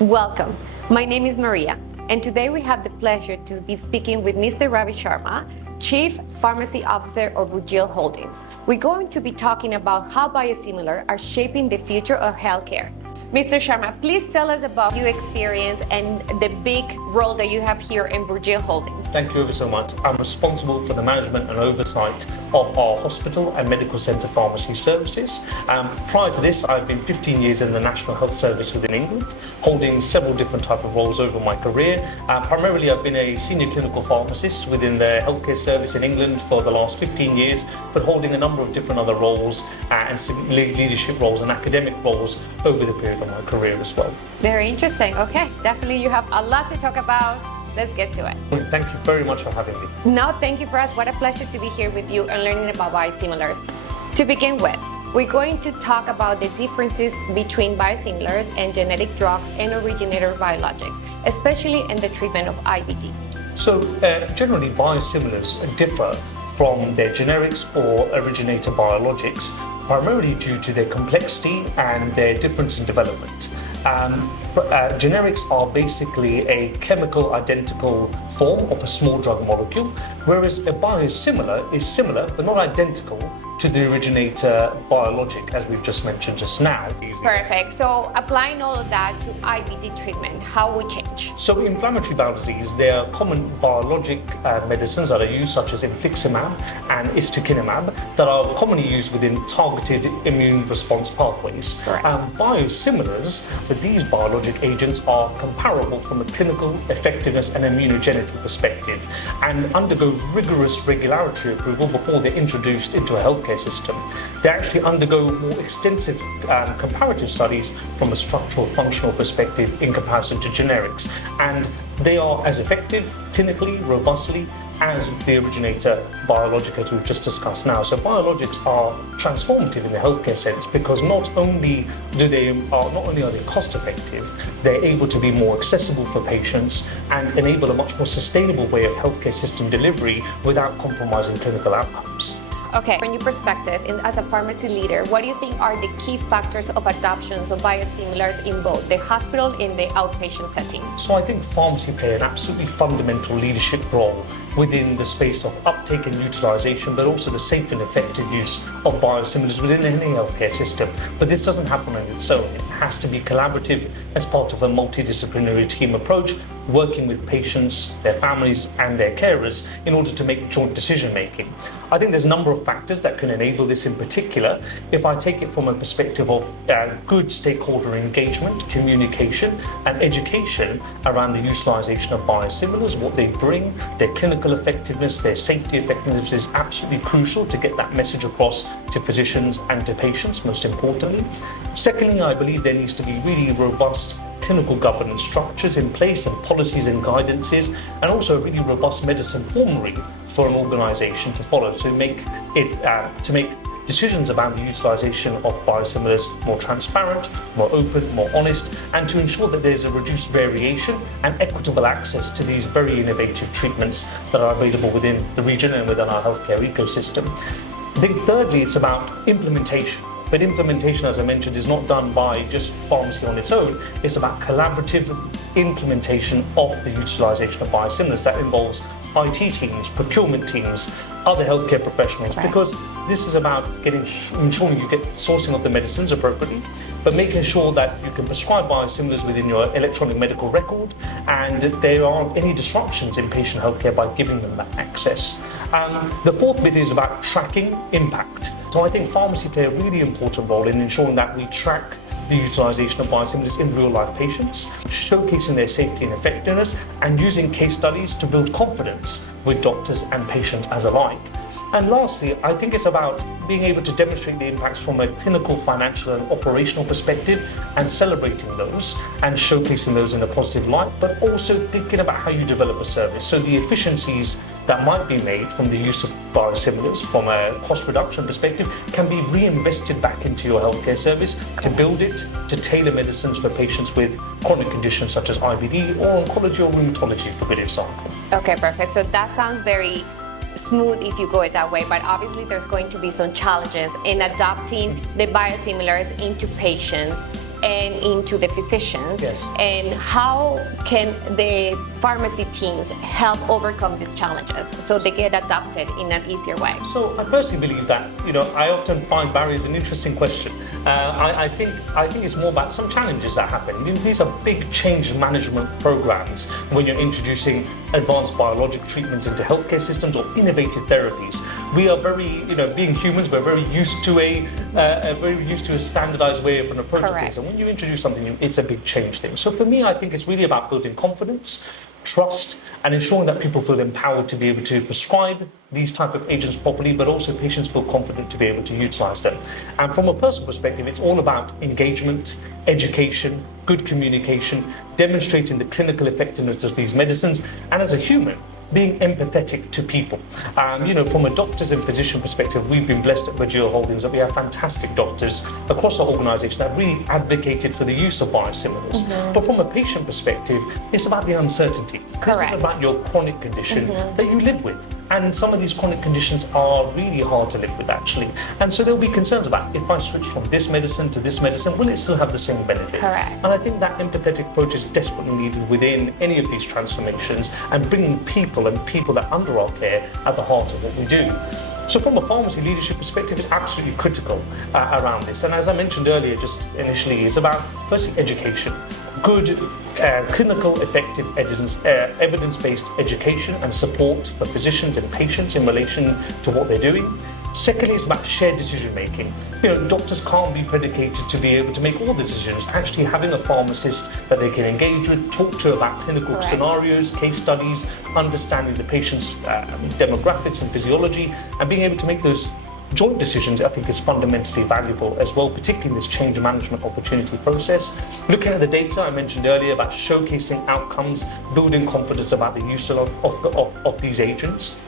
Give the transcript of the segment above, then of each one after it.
Welcome. My name is Maria, and today we have the pleasure to be speaking with Mr. Ravi Sharma, Chief Pharmacy Officer of Burjeel Holdings. We're going to be talking about how biosimilars are shaping the future of healthcare. Mr. Sharma, please tell us about your experience and the big role that you have here in Burjeel Holdings. Thank you ever so much. I'm responsible for the management and oversight of our hospital and medical centre pharmacy services. Prior to this, I've been 15 years in the National Health Service within England, holding several different types of roles over my career. Primarily, I've been a senior clinical pharmacist within the healthcare service in England for the last 15 years, but holding a number of different other roles and some leadership roles and academic roles over the period of my career as well. Very interesting. Okay, definitely you have a lot to talk about. Let's get to it. Thank you very much for having me. No, thank you for us. What a pleasure to be here with you and learning about biosimilars. To begin with, we're going to talk about the differences between biosimilars and genetic drugs and originator biologics, especially in the treatment of IBD. So generally biosimilars differ from their generics or originator biologics, primarily due to their complexity and their difference in development. Generics are basically a chemical identical form of a small drug molecule, whereas a biosimilar is similar but not identical to the originator biologic, as we've just mentioned just now. Perfect. So applying all of that to IBD treatment, how we change? So inflammatory bowel disease, there are common biologic medicines that are used, such as Infliximab and Ustekinumab, that are commonly used within targeted immune response pathways. Biosimilars for these biologic agents are comparable from a clinical effectiveness and immunogenicity perspective and undergo rigorous regulatory approval before they're introduced into a healthcare system. They actually undergo more extensive comparative studies from a structural functional perspective in comparison to generics, and they are as effective clinically, robustly, as the originator biologic, as we've just discussed now. So biologics are transformative in the healthcare sense because not only are they cost effective, they're able to be more accessible for patients and enable a much more sustainable way of healthcare system delivery without compromising clinical outcomes. Okay, from your perspective, as a pharmacy leader, what do you think are the key factors of adoptions of biosimilars in both the hospital and the outpatient settings? So I think pharmacy play an absolutely fundamental leadership role within the space of uptake and utilization, but also the safe and effective use of biosimilars within any healthcare system. But this doesn't happen on its own. It has to be collaborative as part of a multidisciplinary team approach, working with patients, their families, and their carers in order to make joint decision making. I think there's a number of factors that can enable this in particular. If I take it from a perspective of good stakeholder engagement, communication, and education around the utilization of biosimilars, what they bring, their clinical effectiveness, their safety effectiveness is absolutely crucial to get that message across to physicians and to patients, most importantly. Secondly, I believe there needs to be really robust clinical governance structures in place and policies and guidances, and also a really robust medicine formulary for an organization to follow to make decisions about the utilization of biosimilars more transparent, more open, more honest, and to ensure that there's a reduced variation and equitable access to these very innovative treatments that are available within the region and within our healthcare ecosystem. I think thirdly, it's about implementation. But implementation, as I mentioned, is not done by just pharmacy on its own. It's about collaborative implementation of the utilization of biosimilars. That involves IT teams, procurement teams, other healthcare professionals, because this is about ensuring you get sourcing of the medicines appropriately, but making sure that you can prescribe biosimilars within your electronic medical record and there aren't any disruptions in patient healthcare by giving them that access. The fourth bit is about tracking impact. So I think pharmacy play a really important role in ensuring that we track the utilization of biosimilars in real-life patients, showcasing their safety and effectiveness, and using case studies to build confidence with doctors and patients as alike. And lastly, I think it's about being able to demonstrate the impacts from a clinical, financial, and operational perspective and celebrating those and showcasing those in a positive light, but also thinking about how you develop a service. So the efficiencies that might be made from the use of biosimilars from a cost reduction perspective can be reinvested back into your healthcare service to build it, to tailor medicines for patients with chronic conditions such as IBD or oncology or rheumatology, for good example. Okay, perfect. So that sounds very smooth if you go it that way, but obviously there's going to be some challenges in adopting the biosimilars into patients and into the physicians. Yes. And how can the pharmacy teams help overcome these challenges so they get adopted in an easier way? So I personally believe that, I often find barriers an interesting question. I think it's more about some challenges that happen. These are big change management programs when you're introducing advanced biologic treatments into healthcare systems or innovative therapies. We are very, being humans, we're very used to a standardized way of an approach to things. And when you introduce something new, it's a big change thing. So for me, I think it's really about building confidence, trust, and ensuring that people feel empowered to be able to prescribe these type of agents properly, but also patients feel confident to be able to utilize them. And from a personal perspective, it's all about engagement, education, good communication, demonstrating the clinical effectiveness of these medicines, and as a human, being empathetic to people. From a doctors and physician perspective, we've been blessed at Burjeel Holdings that we have fantastic doctors across our organisation that really advocated for the use of biosimilars. Mm-hmm. But from a patient perspective, it's about the uncertainty. Correct. This is about your chronic condition that you live with. And some of these chronic conditions are really hard to live with, actually. And so there'll be concerns about, if I switch from this medicine to this medicine, will it still have the same benefit? Correct. And I think that empathetic approach is desperately needed within any of these transformations, and bringing people that under our care at the heart of what we do. So from a pharmacy leadership perspective, it's absolutely critical around this. And as I mentioned earlier, just initially, it's about firstly education. Good clinical, effective evidence-based education and support for physicians and patients in relation to what they're doing. Secondly, it's about shared decision making. Doctors can't be predicated to be able to make all the decisions. Actually having a pharmacist that they can engage with, talk to about clinical scenarios, case studies, understanding the patient's demographics and physiology, and being able to make those joint decisions, I think, is fundamentally valuable as well, particularly in this change management opportunity process. Looking at the data I mentioned earlier about showcasing outcomes, building confidence about the use of these agents.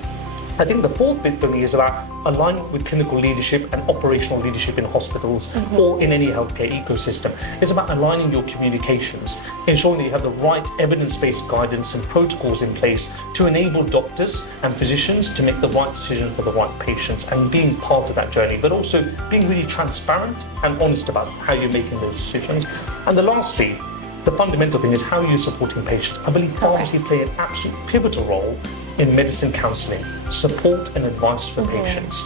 I think the fourth bit for me is about alignment with clinical leadership and operational leadership in hospitals or in any healthcare ecosystem. It's about aligning your communications, ensuring that you have the right evidence-based guidance and protocols in place to enable doctors and physicians to make the right decisions for the right patients, and being part of that journey, but also being really transparent and honest about how you're making those decisions. And the lastly, the fundamental thing is how you're supporting patients. I believe pharmacy play an absolute pivotal role in medicine counselling, support and advice for patients.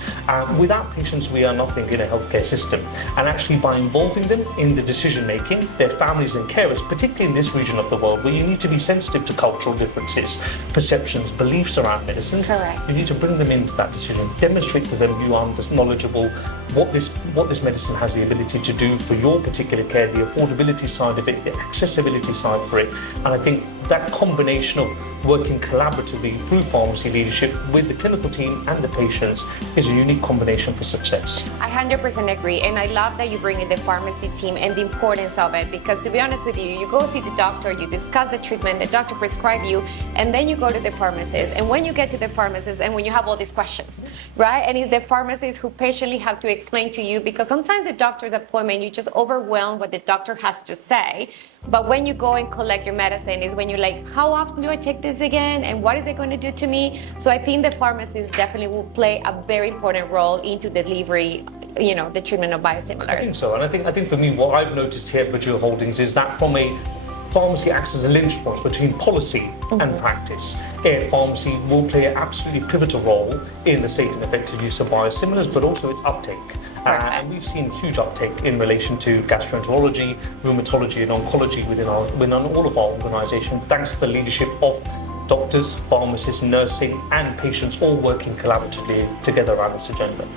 Without patients, we are nothing in a healthcare system. And actually by involving them in the decision making, their families and carers, particularly in this region of the world where you need to be sensitive to cultural differences, perceptions, beliefs around medicine, you need to bring them into that decision, demonstrate to them you are knowledgeable what this medicine has the ability to do for your particular care, the affordability side of it, the accessibility side for it. And I think that combination of working collaboratively through pharmacy leadership with the clinical team and the patients is a unique combination for success. I 100% agree, and I love that you bring in the pharmacy team and the importance of it, because to be honest with you, you go see the doctor, you discuss the treatment, the doctor prescribes you, and then you go to the pharmacist. And when you get to the pharmacist and when you have all these questions, right? And it's the pharmacist who patiently have to explain to you, because sometimes the doctor's appointment, you just overwhelm what the doctor has to say. But when you go and collect your medicine is when you're like, how often do I take this again? And what is it going to do to me? So I think the pharmacist definitely will play a very important role into delivery, the treatment of biosimilars. I think so. And I think for me, what I've noticed here at Burjeel Holdings is that from a pharmacy acts as a linch point between policy and practice. Pharmacy will play an absolutely pivotal role in the safe and effective use of biosimilars, but also its uptake. And we've seen huge uptake in relation to gastroenterology, rheumatology and oncology within all of our organisation, thanks to the leadership of doctors, pharmacists, nursing and patients all working collaboratively together around this agenda.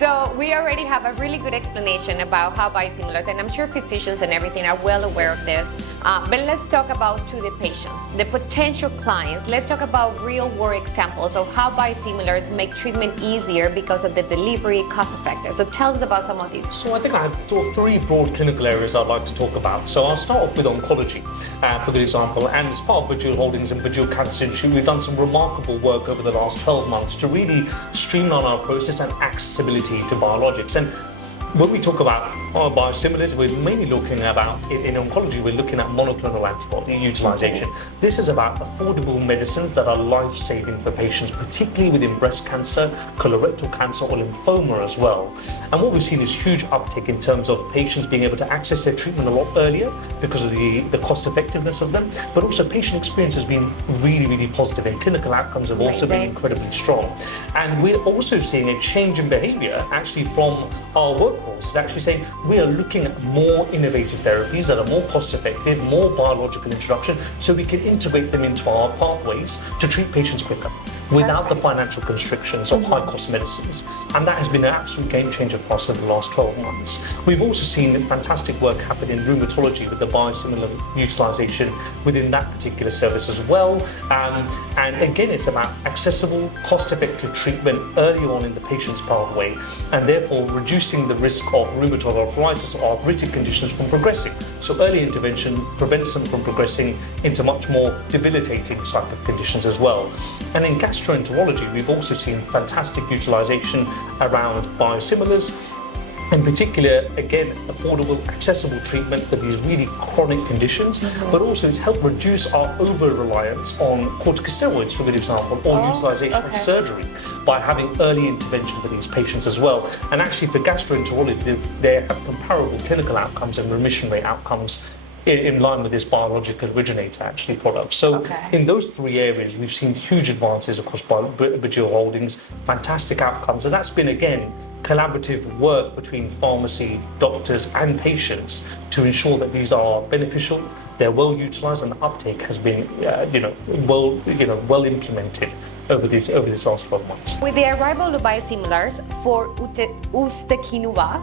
So we already have a really good explanation about how biosimilars, and I'm sure physicians and everything are well aware of this, but let's talk about to the patients, the potential clients. Let's talk about real world examples of how biosimilars make treatment easier because of the delivery, cost effective. So tell us about some of these. So I think I have sort of three broad clinical areas I'd like to talk about. So I'll start off with oncology, for good example, and as part of Burjeel Holdings and Burjeel Cancer Institute, we've done some remarkable work over the last 12 months to really streamline our process and accessibility to biologics. And when we talk about biosimilars, we're mainly looking about, in oncology, we're looking at monoclonal antibody utilization. This is about affordable medicines that are life-saving for patients, particularly within breast cancer, colorectal cancer, or lymphoma as well. And what we've seen is huge uptick in terms of patients being able to access their treatment a lot earlier because of the cost effectiveness of them, but also patient experience has been really, really positive, and clinical outcomes have also been incredibly strong. And we're also seeing a change in behavior actually from our workforce, actually saying we are looking at more innovative therapies that are more cost effective, more biological introduction, so we can integrate them into our pathways to treat patients quicker without the financial constrictions of high-cost medicines. And that has been an absolute game changer for us over the last 12 months. We've also seen fantastic work happen in rheumatology with the biosimilar utilization within that particular service as well. And again, it's about accessible, cost-effective treatment early on in the patient's pathway, and therefore reducing the risk of rheumatoid arthritis or arthritic conditions from progressing. So early intervention prevents them from progressing into much more debilitating type of conditions as well. And in gastroenterology, we've also seen fantastic utilization around biosimilars, in particular, again, affordable, accessible treatment for these really chronic conditions, but also it's helped reduce our over-reliance on corticosteroids, for good example, or utilization of surgery by having early intervention for these patients as well. And actually for gastroenterology, they have comparable clinical outcomes and remission rate outcomes in line with this biological originator actually product. So in those three areas, we've seen huge advances across Burjeel Holdings, fantastic outcomes. And that's been, again, collaborative work between pharmacy, doctors and patients to ensure that these are beneficial, they're well utilized, and the uptake has been well implemented over this last 12 months. With the arrival of biosimilars for Ustekinumab,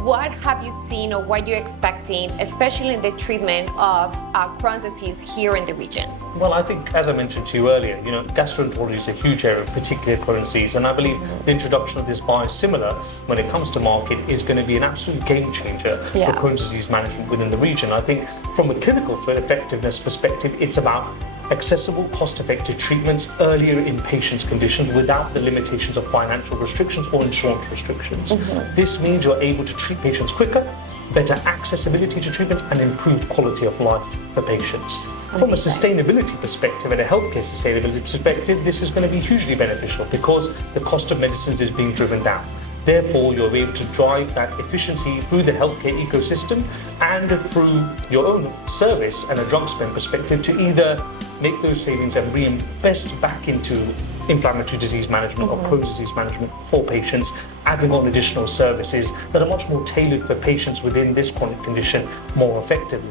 what have you seen or what you're expecting, especially in the treatment of Crohn's disease here in the region? Well, I think, as I mentioned to you earlier, gastroenterology is a huge area, particularly Crohn's disease, and I believe the introduction of this biosimilar, when it comes to market, is going to be an absolute game changer for Crohn's disease management within the region. I think from a clinical effectiveness perspective, it's about accessible, cost-effective treatments earlier in patients' conditions without the limitations of financial restrictions or insurance restrictions. This means you're able to treat patients quicker, better accessibility to treatment, and improved quality of life for patients. From a sustainability perspective and a healthcare sustainability perspective, this is going to be hugely beneficial because the cost of medicines is being driven down. Therefore, you're able to drive that efficiency through the healthcare ecosystem and through your own service and a drug spend perspective to either make those savings and reinvest back into inflammatory disease management or Crohn's disease management for patients, adding on additional services that are much more tailored for patients within this chronic condition more effectively.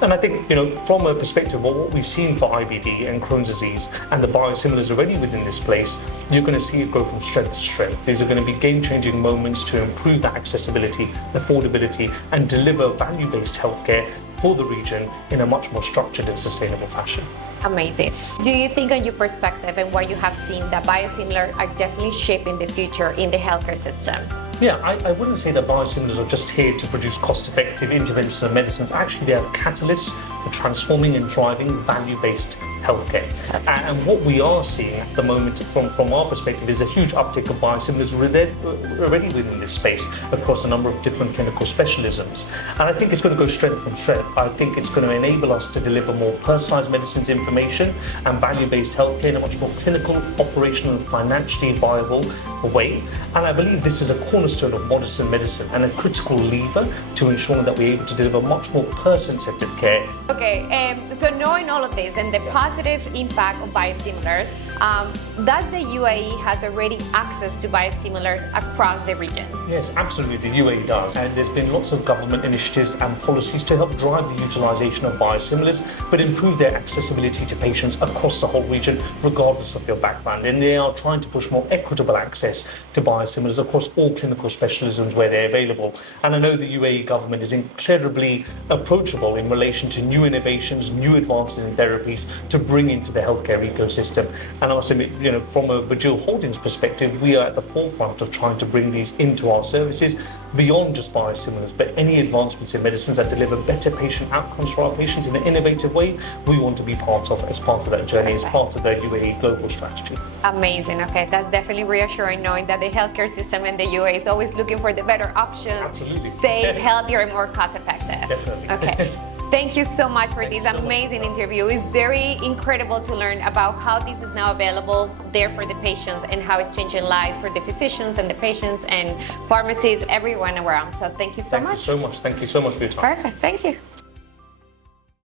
And I think, from a perspective of what we've seen for IBD and Crohn's disease and the biosimilars already within this place, you're going to see it go from strength to strength. These are going to be game-changing moments to improve that accessibility, affordability, and deliver value-based healthcare for the region in a much more structured and sustainable fashion. Amazing. Do you think, on your perspective and what you have seen, that biosimilars are definitely shaping the future in the healthcare system? Yeah, I wouldn't say that biosimilars are just here to produce cost-effective interventions and medicines. Actually, they are catalysts for transforming and driving value-based healthcare. And what we are seeing at the moment from our perspective is a huge uptick of biosimilars already within this space across a number of different clinical specialisms. And I think it's going to go strength from strength. I think it's going to enable us to deliver more personalized medicines information and value-based healthcare in a much more clinical, operational and financially viable way. And I believe this is a cornerstone of modern medicine and a critical lever to ensuring that we're able to deliver much more person-centered care. Okay, so knowing all of this and the positive impact of biosimilars, does the UAE has already access to biosimilars across the region? Yes, absolutely, the UAE does. And there's been lots of government initiatives and policies to help drive the utilization of biosimilars, but improve their accessibility to patients across the whole region, regardless of your background. And they are trying to push more equitable access to biosimilars across all clinical specialisms where they're available. And I know the UAE government is incredibly approachable in relation to new innovations, new advances in therapies to bring into the healthcare ecosystem. And And I must admit, from a Burjeel Holdings perspective, we are at the forefront of trying to bring these into our services beyond just biosimilars, but any advancements in medicines that deliver better patient outcomes for our patients in an innovative way, we want to be part of as part of that journey, as part of the UAE global strategy. Amazing. Okay, that's definitely reassuring, knowing that the healthcare system in the UAE is always looking for the better options, Absolutely. safe, healthier, and more cost effective. Definitely. Okay. Thank you so much for this amazing interview. It's very incredible to learn about how this is now available there for the patients and how it's changing lives for the physicians and the patients and pharmacies, everyone around. So thank you so much. Thank you so much. Thank you so much for your time. Perfect. Thank you.